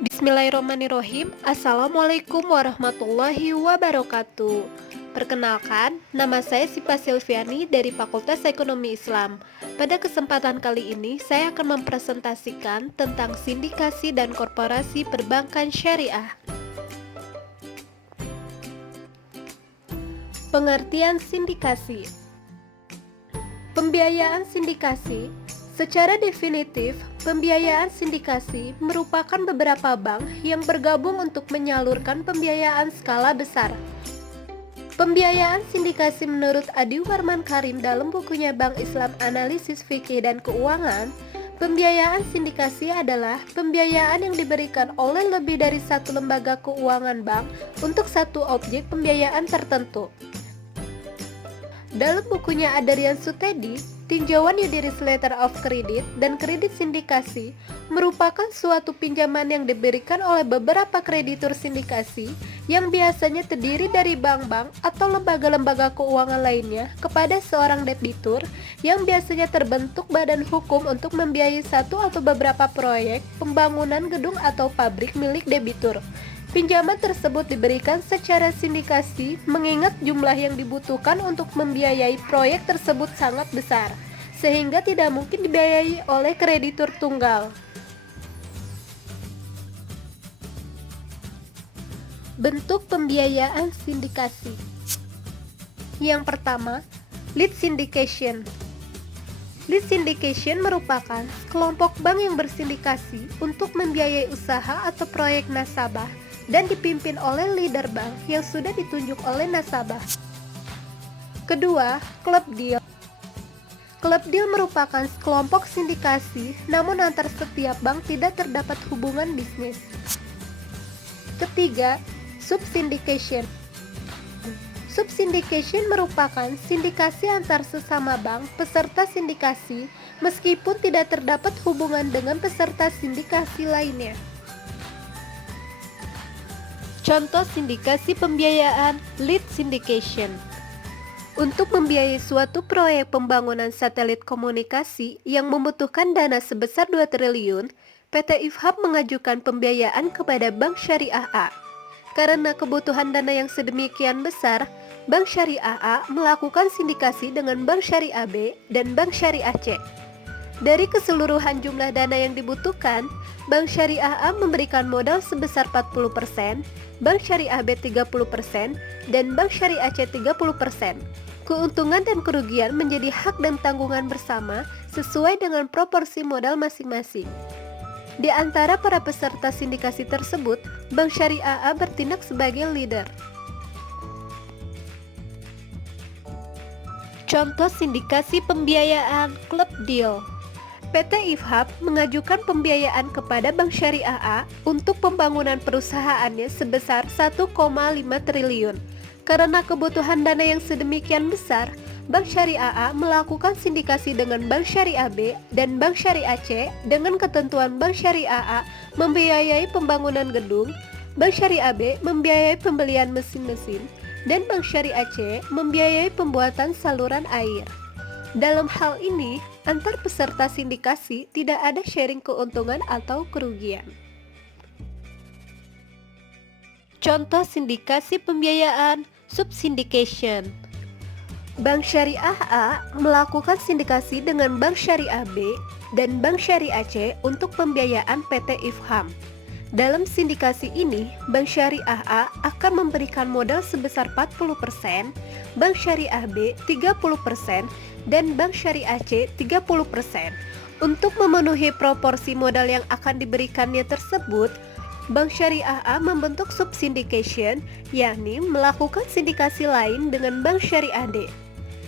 Bismillahirrahmanirrahim. Assalamualaikum warahmatullahi wabarakatuh. Perkenalkan, nama saya Sipa Silviani dari Fakultas Ekonomi Islam. Pada kesempatan kali ini, saya akan mempresentasikan tentang sindikasi dan korporasi perbankan syariah. Pengertian sindikasi. Pembiayaan sindikasi. Secara definitif, pembiayaan sindikasi merupakan beberapa bank yang bergabung untuk menyalurkan pembiayaan skala besar. Pembiayaan sindikasi menurut Adi Warman Karim dalam bukunya Bank Islam Analisis Fikih dan Keuangan, pembiayaan sindikasi adalah pembiayaan yang diberikan oleh lebih dari satu lembaga keuangan bank untuk satu objek pembiayaan tertentu. Dalam bukunya Adrian Sutedi, Tinjauan Yudhiris Letter of Credit dan Kredit Sindikasi merupakan suatu pinjaman yang diberikan oleh beberapa kreditur sindikasi yang biasanya terdiri dari bank-bank atau lembaga-lembaga keuangan lainnya kepada seorang debitur yang biasanya terbentuk badan hukum untuk membiayai satu atau beberapa proyek pembangunan gedung atau pabrik milik debitur. Pinjaman tersebut diberikan secara sindikasi mengingat jumlah yang dibutuhkan untuk membiayai proyek tersebut sangat besar, sehingga tidak mungkin dibiayai oleh kreditur tunggal. Bentuk pembiayaan sindikasi. Yang pertama, lead syndication. Lead syndication merupakan kelompok bank yang bersindikasi untuk membiayai usaha atau proyek nasabah dan dipimpin oleh leader bank yang sudah ditunjuk oleh nasabah. Kedua, club deal. Club deal merupakan kelompok sindikasi, namun antar setiap bank tidak terdapat hubungan bisnis. Ketiga, subsyndication. Subsyndication merupakan sindikasi antar sesama bank peserta sindikasi meskipun tidak terdapat hubungan dengan peserta sindikasi lainnya. Contoh sindikasi pembiayaan lead syndication. Untuk membiayai suatu proyek pembangunan satelit komunikasi yang membutuhkan dana sebesar 2 triliun, PT IFHAB mengajukan pembiayaan kepada Bank Syariah A. Karena kebutuhan dana yang sedemikian besar, Bank Syariah A melakukan sindikasi dengan Bank Syariah B dan Bank Syariah C. Dari keseluruhan jumlah dana yang dibutuhkan, Bank Syariah A memberikan modal sebesar 40%, Bank Syariah B 30%, dan Bank Syariah C 30%. Keuntungan dan kerugian menjadi hak dan tanggungan bersama sesuai dengan proporsi modal masing-masing. Di antara para peserta sindikasi tersebut, Bank Syariah A bertindak sebagai leader. Contoh sindikasi pembiayaan club deal. PT IFHAB mengajukan pembiayaan kepada Bank Syariah A untuk pembangunan perusahaannya sebesar 1,5 triliun. Karena kebutuhan dana yang sedemikian besar, Bank Syariah A melakukan sindikasi dengan Bank Syariah B dan Bank Syariah C dengan ketentuan Bank Syariah A membiayai pembangunan gedung, Bank Syariah B membiayai pembelian mesin-mesin, dan Bank Syariah C membiayai pembuatan saluran air. Dalam hal ini, antar peserta sindikasi tidak ada sharing keuntungan atau kerugian. Contoh sindikasi pembiayaan subsyndication. Bank Syariah A melakukan sindikasi dengan Bank Syariah B dan Bank Syariah C untuk pembiayaan PT IFHAM. Dalam sindikasi ini, Bank Syariah A akan memberikan modal sebesar 40%, Bank Syariah B 30%, dan Bank Syariah C 30%. Untuk memenuhi proporsi modal yang akan diberikannya tersebut, Bank Syariah A membentuk subsyndication, yakni melakukan sindikasi lain dengan Bank Syariah D.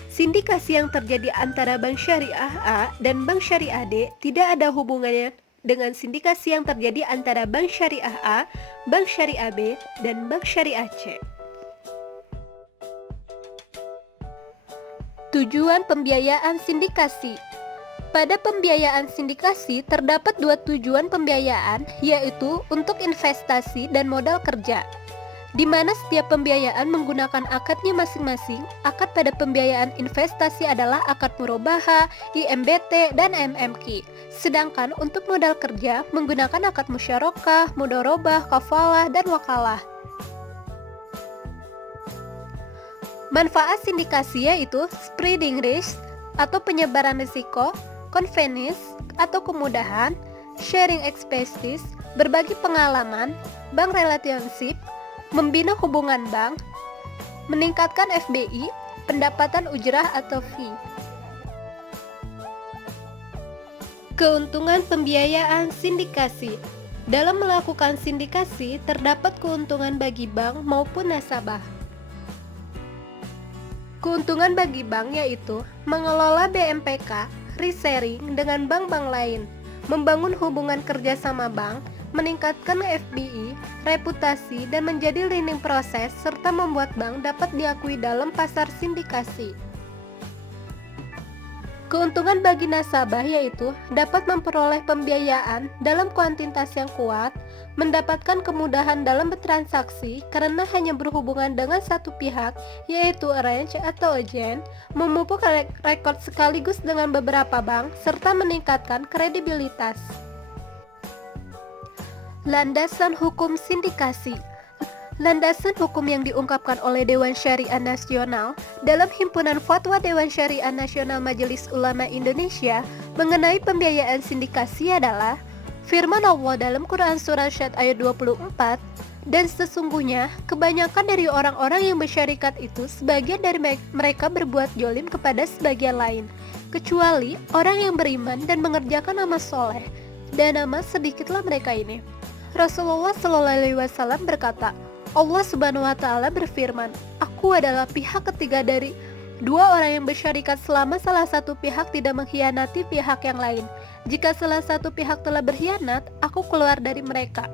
Sindikasi yang terjadi antara Bank Syariah A dan Bank Syariah D tidak ada hubungannya dengan sindikasi yang terjadi antara Bank Syariah A, Bank Syariah B, dan Bank Syariah C. Tujuan pembiayaan sindikasi. Pada pembiayaan sindikasi terdapat dua tujuan pembiayaan, yaitu untuk investasi dan modal kerja. di mana setiap pembiayaan menggunakan akadnya masing-masing. Akad pada pembiayaan investasi adalah akad murabaha, IMBT, dan MMQ. Sedangkan untuk modal kerja menggunakan akad musyarakah, mudharabah, kafalah, dan wakalah. Manfaat sindikasi yaitu spreading risk atau penyebaran risiko, convenience atau kemudahan, sharing expertise, berbagi pengalaman, bank relationship, membina hubungan bank, meningkatkan FBI, pendapatan ujrah atau fee. Keuntungan pembiayaan sindikasi. Dalam melakukan sindikasi, terdapat keuntungan bagi bank maupun nasabah. Keuntungan bagi bank yaitu mengelola BMPK, resharing dengan bank-bank lain, membangun hubungan kerja sama bank, meningkatkan FBI, reputasi, dan menjadi leading proses, serta membuat bank dapat diakui dalam pasar sindikasi. Keuntungan bagi nasabah yaitu dapat memperoleh pembiayaan dalam kuantitas yang kuat, mendapatkan kemudahan dalam bertransaksi karena hanya berhubungan dengan satu pihak, yaitu arrange atau agent, memupuk rekod sekaligus dengan beberapa bank, serta meningkatkan kredibilitas. Landasan hukum sindikasi. Landasan hukum yang diungkapkan oleh Dewan Syariah Nasional dalam Himpunan Fatwa Dewan Syariah Nasional Majelis Ulama Indonesia mengenai pembiayaan sindikasi adalah firman Allah dalam Quran Surah Syad ayat 24, dan sesungguhnya kebanyakan dari orang-orang yang bersyarikat itu sebagian dari mereka berbuat jolim kepada sebagian lain, kecuali orang yang beriman dan mengerjakan amal soleh, dan amat sedikitlah mereka ini. Rasulullah SAW berkata, Allah Subhanahu wa Ta'ala berfirman, "Aku adalah pihak ketiga dari dua orang yang bersyarikat selama salah satu pihak tidak mengkhianati pihak yang lain. Jika salah satu pihak telah berkhianat, aku keluar dari mereka."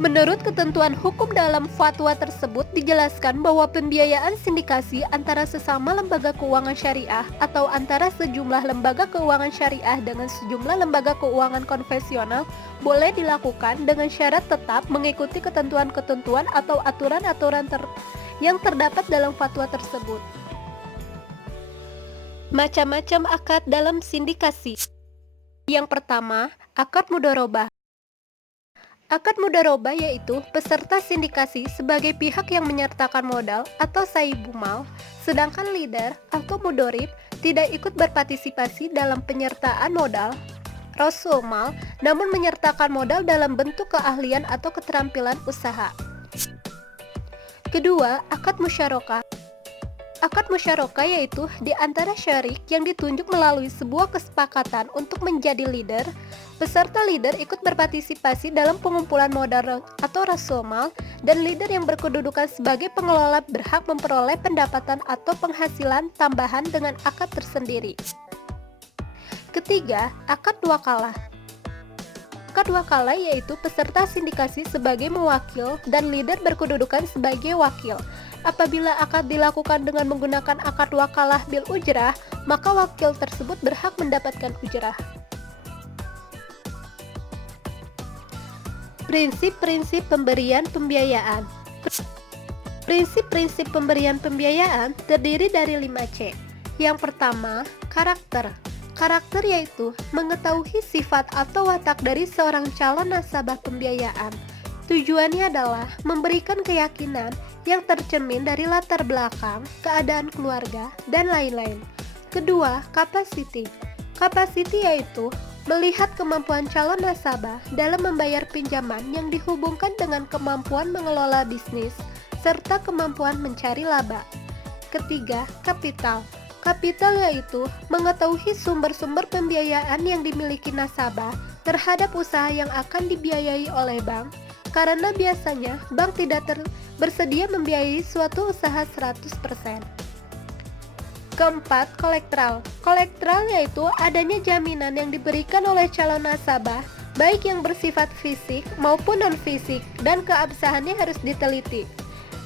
Menurut ketentuan hukum dalam fatwa tersebut dijelaskan bahwa pembiayaan sindikasi antara sesama lembaga keuangan syariah atau antara sejumlah lembaga keuangan syariah dengan sejumlah lembaga keuangan konvensional boleh dilakukan dengan syarat tetap mengikuti ketentuan-ketentuan atau aturan-aturan yang terdapat dalam fatwa tersebut. Macam-macam akad dalam sindikasi. Yang pertama, akad mudharabah. Akad mudharabah yaitu peserta sindikasi sebagai pihak yang menyertakan modal atau saibumal, sedangkan leader atau mudorib tidak ikut berpartisipasi dalam penyertaan modal rasulmal, namun menyertakan modal dalam bentuk keahlian atau keterampilan usaha. Kedua, akad musyarakah. Akad musyarakah yaitu di antara syarik yang ditunjuk melalui sebuah kesepakatan untuk menjadi leader. Peserta leader ikut berpartisipasi dalam pengumpulan modal atau rasulmal, dan leader yang berkedudukan sebagai pengelola berhak memperoleh pendapatan atau penghasilan tambahan dengan akad tersendiri. Ketiga, akad wakalah. Akad wakalah yaitu peserta sindikasi sebagai mewakil dan leader berkedudukan sebagai wakil. Apabila akad dilakukan dengan menggunakan akad wakalah bil ujrah, maka wakil tersebut berhak mendapatkan ujrah. Prinsip-prinsip pemberian pembiayaan. Prinsip-prinsip pemberian pembiayaan terdiri dari 5C. Yang pertama, karakter. Karakter yaitu mengetahui sifat atau watak dari seorang calon nasabah pembiayaan. Tujuannya adalah memberikan keyakinan yang tercermin dari latar belakang, keadaan keluarga, dan lain-lain. Kedua, capacity. Capacity yaitu melihat kemampuan calon nasabah dalam membayar pinjaman yang dihubungkan dengan kemampuan mengelola bisnis, serta kemampuan mencari laba. Ketiga, kapital. Kapital yaitu mengetahui sumber-sumber pembiayaan yang dimiliki nasabah terhadap usaha yang akan dibiayai oleh bank, karena biasanya bank tidak bersedia membiayai suatu usaha 100%. Keempat, kolekteral. Kolekteral yaitu adanya jaminan yang diberikan oleh calon nasabah, baik yang bersifat fisik maupun non-fisik, dan keabsahannya harus diteliti.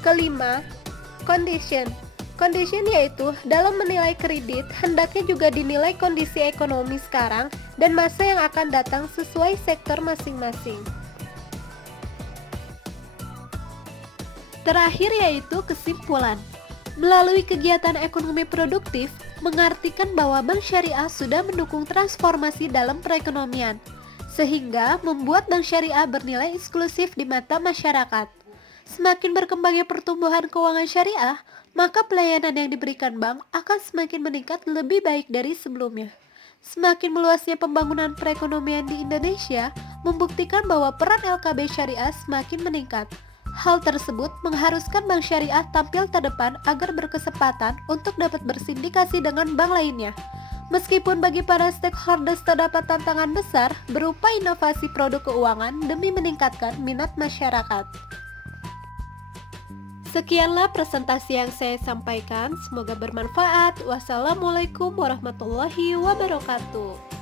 Kelima, condition. Condition yaitu dalam menilai kredit, hendaknya juga dinilai kondisi ekonomi sekarang dan masa yang akan datang sesuai sektor masing-masing. Terakhir yaitu kesimpulan. Melalui kegiatan ekonomi produktif, mengartikan bahwa bank syariah sudah mendukung transformasi dalam perekonomian, sehingga membuat bank syariah bernilai eksklusif di mata masyarakat. Semakin berkembangnya pertumbuhan keuangan syariah, maka pelayanan yang diberikan bank akan semakin meningkat lebih baik dari sebelumnya. Semakin meluasnya pembangunan perekonomian di Indonesia membuktikan bahwa peran LKB Syariah semakin meningkat. Hal tersebut mengharuskan bank syariah tampil terdepan agar berkesempatan untuk dapat bersindikasi dengan bank lainnya. Meskipun bagi para stakeholders terdapat tantangan besar berupa inovasi produk keuangan demi meningkatkan minat masyarakat. Sekianlah presentasi yang saya sampaikan, semoga bermanfaat. Wassalamualaikum warahmatullahi wabarakatuh.